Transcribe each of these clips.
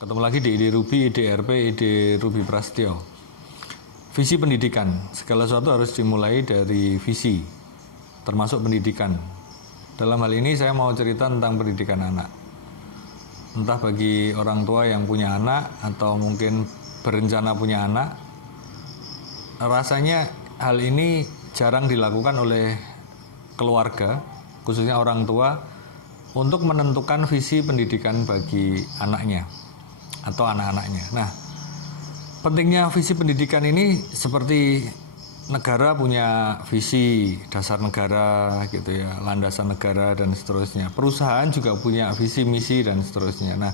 Ketemu lagi di Ide Ruby, Ide RP, Ide Ruby Prasetyo. Visi pendidikan. Segala sesuatu harus dimulai dari visi, termasuk pendidikan. Dalam hal ini saya mau cerita tentang pendidikan anak. Entah bagi orang tua yang punya anak atau mungkin berencana punya anak, rasanya hal ini jarang dilakukan oleh keluarga, khususnya orang tua, untuk menentukan visi pendidikan bagi anaknya atau anak-anaknya. Nah, pentingnya visi pendidikan ini seperti negara punya visi dasar negara gitu ya, landasan negara dan seterusnya. Perusahaan juga punya visi misi dan seterusnya. Nah,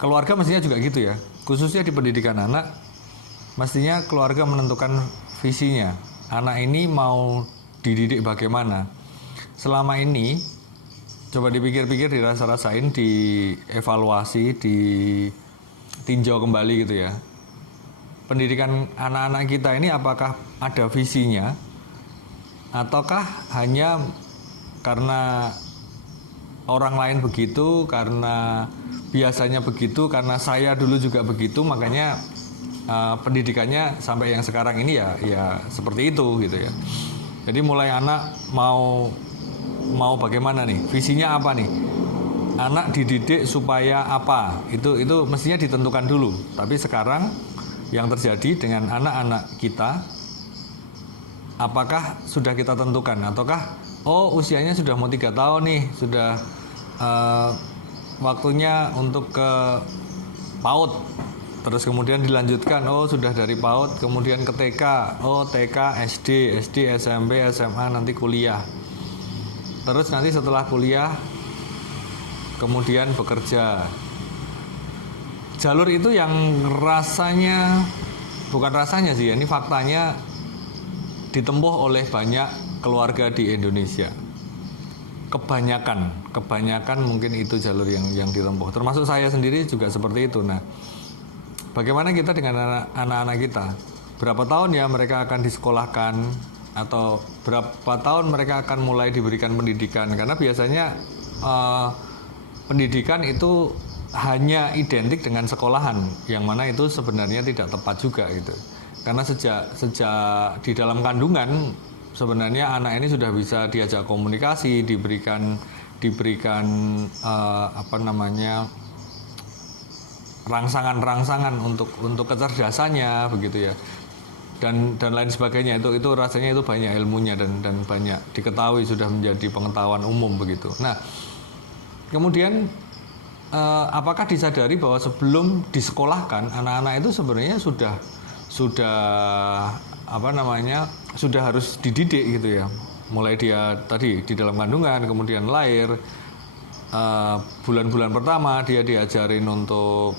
keluarga mestinya juga gitu ya. Khususnya di pendidikan anak, mestinya keluarga menentukan visinya. Anak ini mau dididik bagaimana. Selama ini coba dipikir-pikir, dirasa-rasain, dievaluasi, ditinjau kembali gitu ya. Pendidikan anak-anak kita ini apakah ada visinya, ataukah hanya karena orang lain begitu, karena biasanya begitu, karena saya dulu juga begitu, makanya pendidikannya sampai yang sekarang ini ya seperti itu gitu ya. Jadi mulai anak mau bagaimana nih, visinya apa nih, anak dididik supaya apa, itu mestinya ditentukan dulu. Tapi sekarang yang terjadi dengan anak-anak kita, apakah sudah kita tentukan, ataukah usianya sudah mau 3 tahun nih, sudah waktunya untuk ke PAUD, terus kemudian dilanjutkan, sudah dari PAUD kemudian ke TK, TK, SD, SMP, SMA, nanti kuliah. Terus nanti setelah kuliah kemudian bekerja. Jalur itu yang rasanya, bukan rasanya sih, ini faktanya ditempuh oleh banyak keluarga di Indonesia. Kebanyakan mungkin itu jalur yang ditempuh. Termasuk saya sendiri juga seperti itu. Nah, bagaimana kita dengan anak-anak kita? Berapa tahun ya mereka akan disekolahkan, atau berapa tahun mereka akan mulai diberikan pendidikan? Karena biasanya pendidikan itu hanya identik dengan sekolahan, yang mana itu sebenarnya tidak tepat juga gitu. Karena sejak di dalam kandungan sebenarnya anak ini sudah bisa diajak komunikasi, diberikan rangsangan untuk kecerdasannya begitu ya. Dan lain sebagainya, itu rasanya itu banyak ilmunya dan banyak diketahui, sudah menjadi pengetahuan umum begitu. Nah, kemudian apakah disadari bahwa sebelum disekolahkan anak-anak itu sebenarnya sudah harus dididik gitu ya. Mulai dia tadi di dalam kandungan, kemudian lahir, bulan-bulan pertama dia diajarin untuk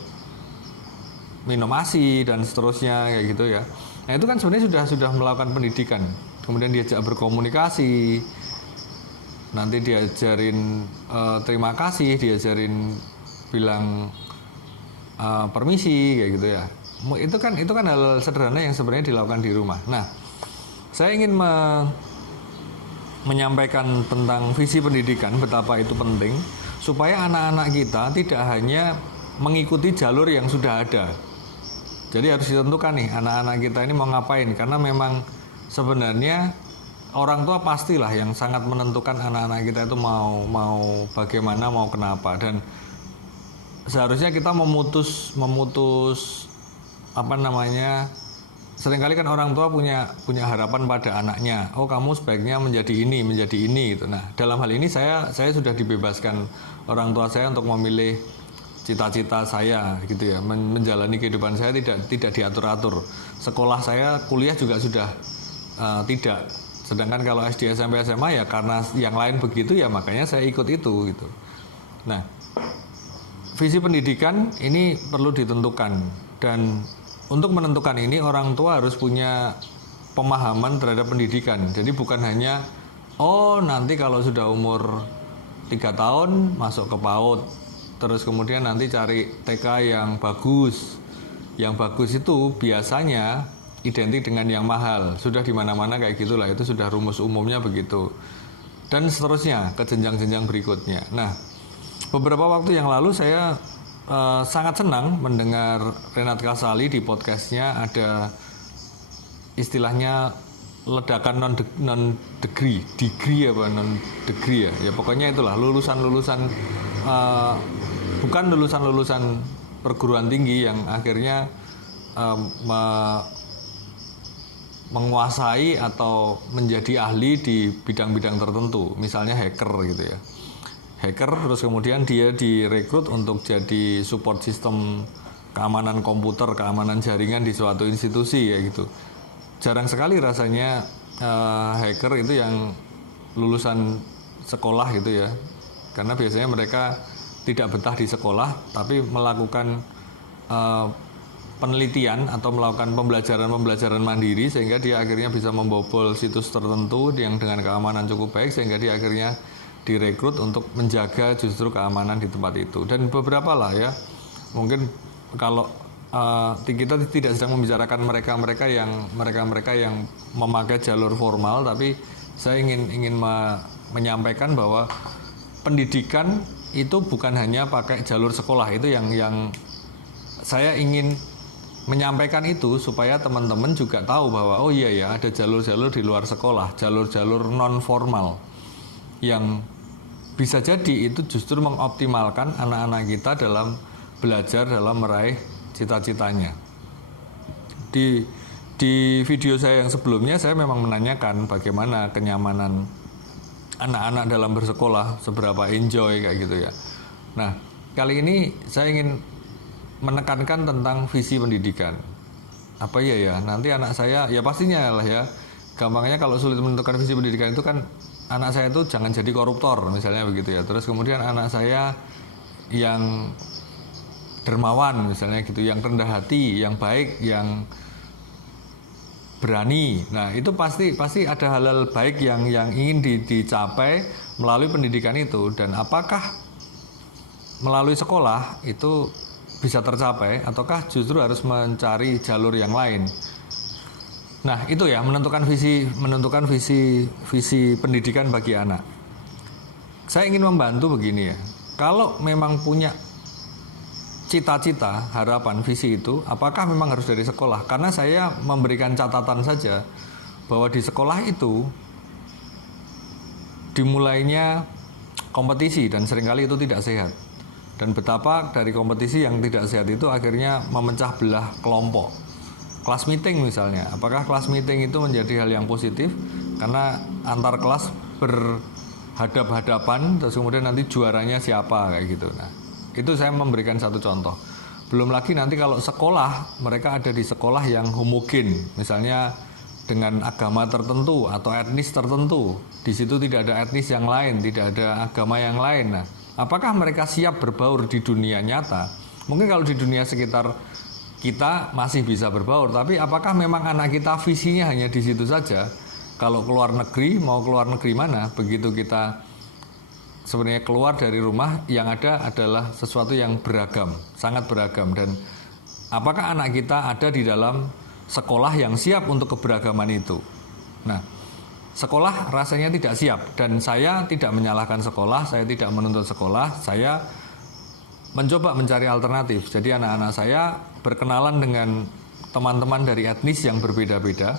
minum ASI dan seterusnya kayak gitu ya. Nah, itu kan sebenarnya sudah melakukan pendidikan. Kemudian diajak berkomunikasi, nanti diajarin terima kasih, diajarin bilang permisi kayak gitu ya. Itu kan hal sederhana yang sebenarnya dilakukan di rumah. Nah, saya ingin menyampaikan tentang visi pendidikan, betapa itu penting supaya anak-anak kita tidak hanya mengikuti jalur yang sudah ada. Jadi harus ditentukan nih, anak-anak kita ini mau ngapain. Karena memang sebenarnya orang tua pastilah yang sangat menentukan anak-anak kita itu mau bagaimana, mau kenapa. Dan seharusnya kita memutus seringkali kan orang tua punya harapan pada anaknya. Kamu sebaiknya menjadi ini gitu. Nah, dalam hal ini saya sudah dibebaskan orang tua saya untuk memilih cita-cita saya gitu ya, menjalani kehidupan saya tidak diatur-atur. Sekolah saya, kuliah juga sudah tidak. Sedangkan kalau SD, SMP, SMA ya karena yang lain begitu ya makanya saya ikut itu gitu. Nah, visi pendidikan ini perlu ditentukan, dan untuk menentukan ini orang tua harus punya pemahaman terhadap pendidikan. Jadi bukan hanya nanti kalau sudah umur 3 tahun masuk ke PAUD, terus kemudian nanti cari TK yang bagus. Yang bagus itu biasanya identik dengan yang mahal. Sudah di mana-mana kayak gitulah, itu sudah rumus umumnya begitu. Dan seterusnya ke jenjang-jenjang berikutnya. Nah, beberapa waktu yang lalu saya sangat senang mendengar Renat Kasali di podcastnya ada istilahnya ledakan degree apa non degree ya pokoknya itulah lulusan bukan lulusan perguruan tinggi yang akhirnya menguasai atau menjadi ahli di bidang-bidang tertentu, misalnya hacker gitu ya. Hacker terus kemudian dia direkrut untuk jadi support sistem keamanan komputer, keamanan jaringan di suatu institusi ya gitu. Jarang sekali rasanya hacker itu yang lulusan sekolah gitu ya. Karena biasanya mereka tidak betah di sekolah tapi melakukan penelitian atau melakukan pembelajaran mandiri sehingga dia akhirnya bisa membobol situs tertentu yang dengan keamanan cukup baik sehingga dia akhirnya direkrut untuk menjaga justru keamanan di tempat itu. Dan beberapa lah ya, mungkin kalau kita tidak sedang membicarakan mereka yang memakai jalur formal, tapi saya ingin menyampaikan bahwa pendidikan itu bukan hanya pakai jalur sekolah. Itu yang saya ingin menyampaikan itu supaya teman-teman juga tahu bahwa oh iya ya ada jalur-jalur di luar sekolah, jalur-jalur non formal yang bisa jadi itu justru mengoptimalkan anak-anak kita dalam belajar, dalam meraih cita-citanya. Di video saya yang sebelumnya saya memang menanyakan bagaimana kenyamanan anak-anak dalam bersekolah, seberapa enjoy kayak gitu ya. Nah, kali ini saya ingin menekankan tentang visi pendidikan. Apa ya nanti anak saya ya pastinya lah ya. Gampangnya kalau sulit menentukan visi pendidikan itu kan anak saya itu jangan jadi koruptor misalnya begitu ya. Terus kemudian anak saya yang dermawan misalnya gitu, yang rendah hati, yang baik, yang berani. Nah, itu pasti ada hal-hal baik yang ingin dicapai melalui pendidikan itu, dan apakah melalui sekolah itu bisa tercapai ataukah justru harus mencari jalur yang lain. Nah, itu ya menentukan visi pendidikan bagi anak. Saya ingin membantu begini ya. Kalau memang punya cita-cita, harapan, visi itu, apakah memang harus dari sekolah? Karena saya memberikan catatan saja bahwa di sekolah itu dimulainya kompetisi dan seringkali itu tidak sehat. Dan betapa dari kompetisi yang tidak sehat itu akhirnya memecah belah kelompok. Kelas meeting misalnya, apakah kelas meeting itu menjadi hal yang positif? Karena antar kelas berhadap-hadapan, terus kemudian nanti juaranya siapa kayak gitu. Nah, itu saya memberikan satu contoh. Belum lagi nanti kalau sekolah, mereka ada di sekolah yang homogen, misalnya dengan agama tertentu atau etnis tertentu. Di situ tidak ada etnis yang lain, tidak ada agama yang lain. Nah, apakah mereka siap berbaur di dunia nyata? Mungkin kalau di dunia sekitar kita masih bisa berbaur, tapi apakah memang anak kita visinya hanya di situ saja? Kalau keluar negeri, mau keluar negeri mana? Begitu kita sebenarnya keluar dari rumah, yang ada adalah sesuatu yang beragam, sangat beragam. Dan apakah anak kita ada di dalam sekolah yang siap untuk keberagaman itu? Nah, sekolah rasanya tidak siap, dan saya tidak menyalahkan sekolah, saya tidak menuntut sekolah, saya mencoba mencari alternatif. Jadi anak-anak saya berkenalan dengan teman-teman dari etnis yang berbeda-beda.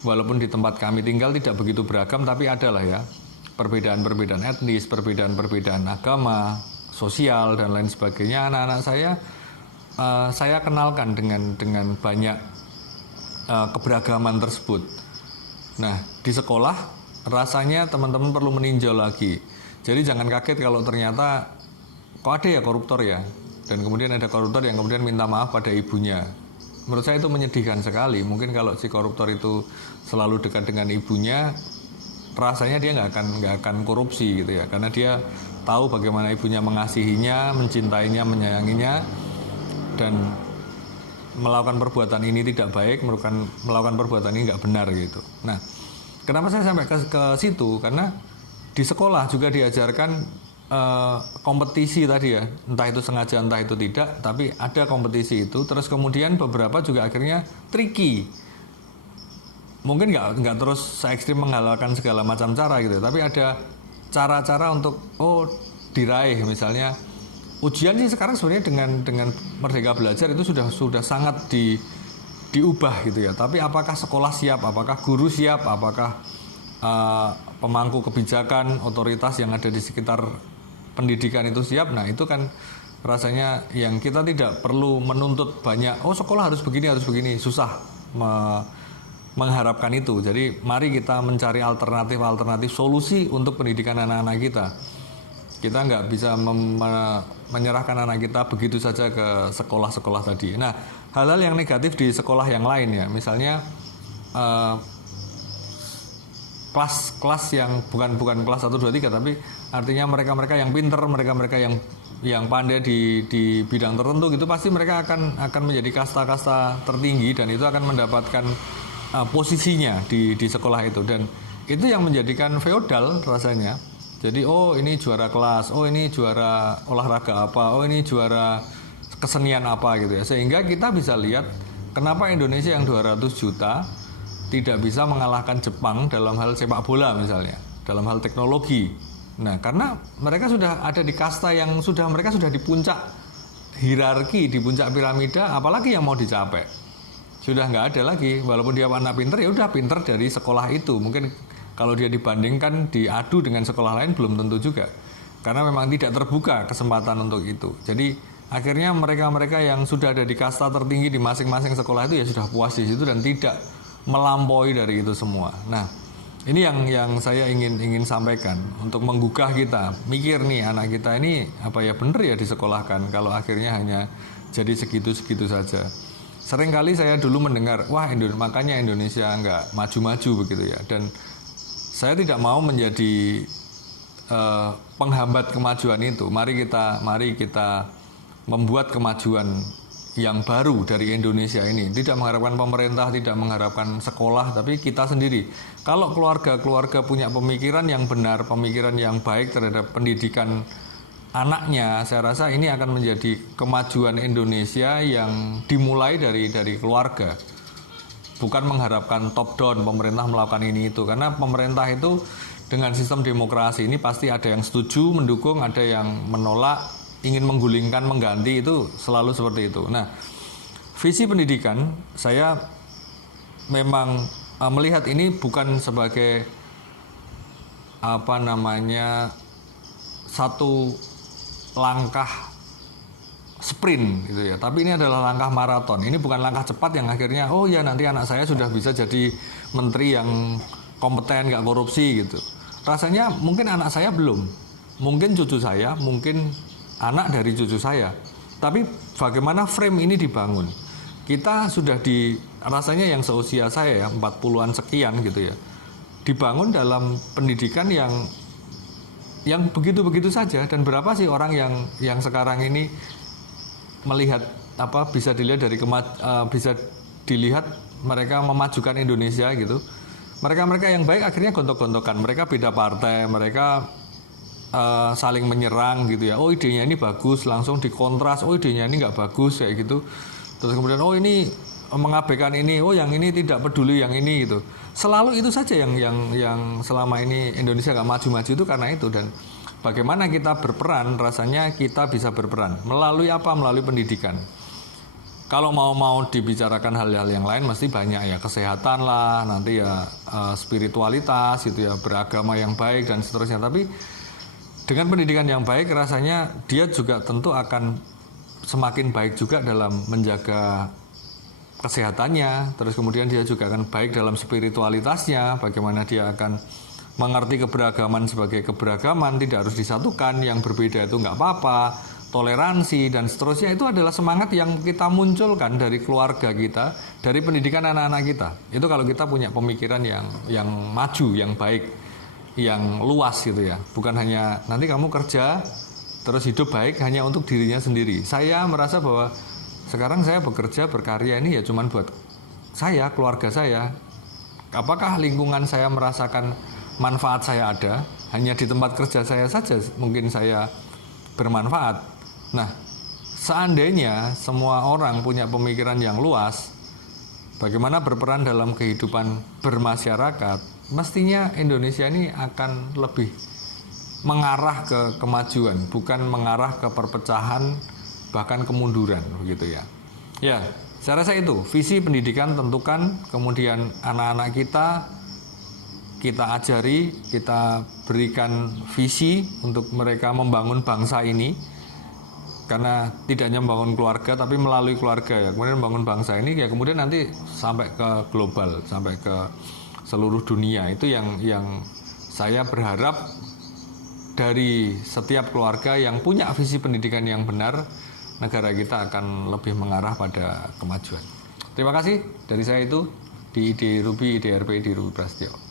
Walaupun di tempat kami tinggal tidak begitu beragam, tapi adalah ya perbedaan-perbedaan etnis, perbedaan-perbedaan agama, sosial dan lain sebagainya. Anak-anak saya kenalkan dengan banyak keberagaman tersebut. Nah, di sekolah rasanya teman-teman perlu meninjau lagi. Jadi jangan kaget kalau ternyata kok ada ya koruptor ya, dan kemudian ada koruptor yang kemudian minta maaf pada ibunya. Menurut saya itu menyedihkan sekali. Mungkin kalau si koruptor itu selalu dekat dengan ibunya, rasanya dia nggak akan korupsi gitu ya, karena dia tahu bagaimana ibunya mengasihinya, mencintainya, menyayanginya, dan melakukan perbuatan ini tidak baik, melakukan perbuatan ini nggak benar gitu. Nah, kenapa saya sampai ke situ? Karena di sekolah juga diajarkan kompetisi tadi ya, entah itu sengaja entah itu tidak, tapi ada kompetisi itu. Terus kemudian beberapa juga akhirnya tricky. Mungkin nggak terus se ekstrim menghalalkan segala macam cara gitu, tapi ada cara-cara untuk diraih, misalnya ujian sih sekarang sebenarnya dengan Merdeka Belajar itu sudah sangat diubah gitu ya. Tapi apakah sekolah siap, apakah guru siap, apakah pemangku kebijakan, otoritas yang ada di sekitar pendidikan itu siap? Nah itu kan rasanya yang kita tidak perlu menuntut banyak. Oh sekolah harus begini, susah mengharapkan itu. Jadi mari kita mencari alternatif solusi untuk pendidikan anak-anak kita. Kita nggak bisa menyerahkan anak kita begitu saja ke sekolah-sekolah tadi. Nah, hal-hal yang negatif di sekolah yang lain ya, misalnya kelas yang bukan kelas 1, 2, 3, tapi artinya mereka-mereka yang pinter, mereka-mereka yang pandai di bidang tertentu gitu, pasti mereka akan menjadi kasta-kasta tertinggi dan itu akan mendapatkan posisinya di sekolah itu, dan itu yang menjadikan feodal rasanya. Jadi oh ini juara kelas, oh ini juara olahraga apa, oh ini juara kesenian apa gitu ya. Sehingga kita bisa lihat kenapa Indonesia yang 200 juta tidak bisa mengalahkan Jepang dalam hal sepak bola misalnya, dalam hal teknologi. Nah, karena mereka sudah ada di kasta yang mereka sudah di puncak hierarki, di puncak piramida, apalagi yang mau dicapai. Sudah nggak ada lagi, walaupun dia anak pinter ya udah pinter dari sekolah itu. Mungkin kalau dia dibandingkan diadu dengan sekolah lain belum tentu juga, karena memang tidak terbuka kesempatan untuk itu. Jadi akhirnya mereka-mereka yang sudah ada di kasta tertinggi di masing-masing sekolah itu ya sudah puas di situ dan tidak melampaui dari itu semua. Nah ini yang saya ingin sampaikan untuk menggugah kita mikir nih, anak kita ini apa ya bener ya disekolahkan kalau akhirnya hanya jadi segitu-segitu saja. Seringkali saya dulu mendengar wah makanya Indonesia nggak maju-maju begitu ya, dan saya tidak mau menjadi penghambat kemajuan itu. Mari kita membuat kemajuan yang baru dari Indonesia ini. Tidak mengharapkan pemerintah, tidak mengharapkan sekolah, tapi kita sendiri. Kalau keluarga punya pemikiran yang benar, pemikiran yang baik terhadap pendidikan anaknya, saya rasa ini akan menjadi kemajuan Indonesia yang dimulai dari keluarga. Bukan mengharapkan top down pemerintah melakukan ini itu, karena pemerintah itu dengan sistem demokrasi ini pasti ada yang setuju, mendukung, ada yang menolak, ingin menggulingkan, mengganti, itu selalu seperti itu. Nah, visi pendidikan saya memang melihat ini bukan sebagai satu langkah sprint gitu ya, tapi ini adalah langkah maraton. Ini bukan langkah cepat yang akhirnya oh ya nanti anak saya sudah bisa jadi menteri yang kompeten, gak korupsi gitu. Rasanya mungkin anak saya belum, mungkin cucu saya, mungkin anak dari cucu saya. Tapi bagaimana frame ini dibangun? Kita sudah rasanya yang seusia saya ya 40-an sekian gitu ya, dibangun dalam pendidikan yang begitu-begitu saja. Dan berapa sih orang yang sekarang ini melihat bisa dilihat mereka memajukan Indonesia gitu. Mereka yang baik akhirnya gontok-gontokan, mereka beda partai, mereka saling menyerang gitu ya. Oh idenya ini bagus, langsung dikontras. Oh idenya ini nggak bagus kayak gitu. Terus kemudian oh ini mengabaikan ini, oh yang ini tidak peduli yang ini gitu. Selalu itu saja yang selama ini Indonesia nggak maju-maju itu karena itu. Dan bagaimana kita berperan, rasanya kita bisa berperan. Melalui apa? Melalui pendidikan. Kalau mau dibicarakan hal-hal yang lain mesti banyak ya, kesehatan lah, nanti ya spiritualitas gitu ya, beragama yang baik dan seterusnya. Tapi dengan pendidikan yang baik rasanya dia juga tentu akan semakin baik juga dalam menjaga kesehatannya. Terus kemudian dia juga akan baik dalam spiritualitasnya, bagaimana dia akan mengerti keberagaman sebagai keberagaman, tidak harus disatukan, yang berbeda itu nggak apa-apa, toleransi dan seterusnya. Itu adalah semangat yang kita munculkan dari keluarga kita, dari pendidikan anak-anak kita. Itu kalau kita punya pemikiran yang maju, yang baik, yang luas gitu ya. Bukan hanya nanti kamu kerja terus hidup baik hanya untuk dirinya sendiri. Saya merasa bahwa sekarang saya bekerja, berkarya ini ya cuman buat saya, keluarga saya. Apakah lingkungan saya merasakan manfaat saya ada? Hanya di tempat kerja saya saja mungkin saya bermanfaat. Nah, seandainya semua orang punya pemikiran yang luas, bagaimana berperan dalam kehidupan bermasyarakat, mestinya Indonesia ini akan lebih mengarah ke kemajuan, bukan mengarah ke perpecahan bahkan kemunduran begitu ya. Ya, saya rasa itu visi pendidikan tentukan, kemudian anak-anak kita ajari, kita berikan visi untuk mereka membangun bangsa ini, karena tidak hanya membangun keluarga tapi melalui keluarga ya, kemudian membangun bangsa ini ya, kemudian nanti sampai ke global, sampai ke seluruh dunia. Itu yang saya berharap dari setiap keluarga yang punya visi pendidikan yang benar, negara kita akan lebih mengarah pada kemajuan. Terima kasih dari saya, itu di IDRP, IDRP, Ruby Prasetyo.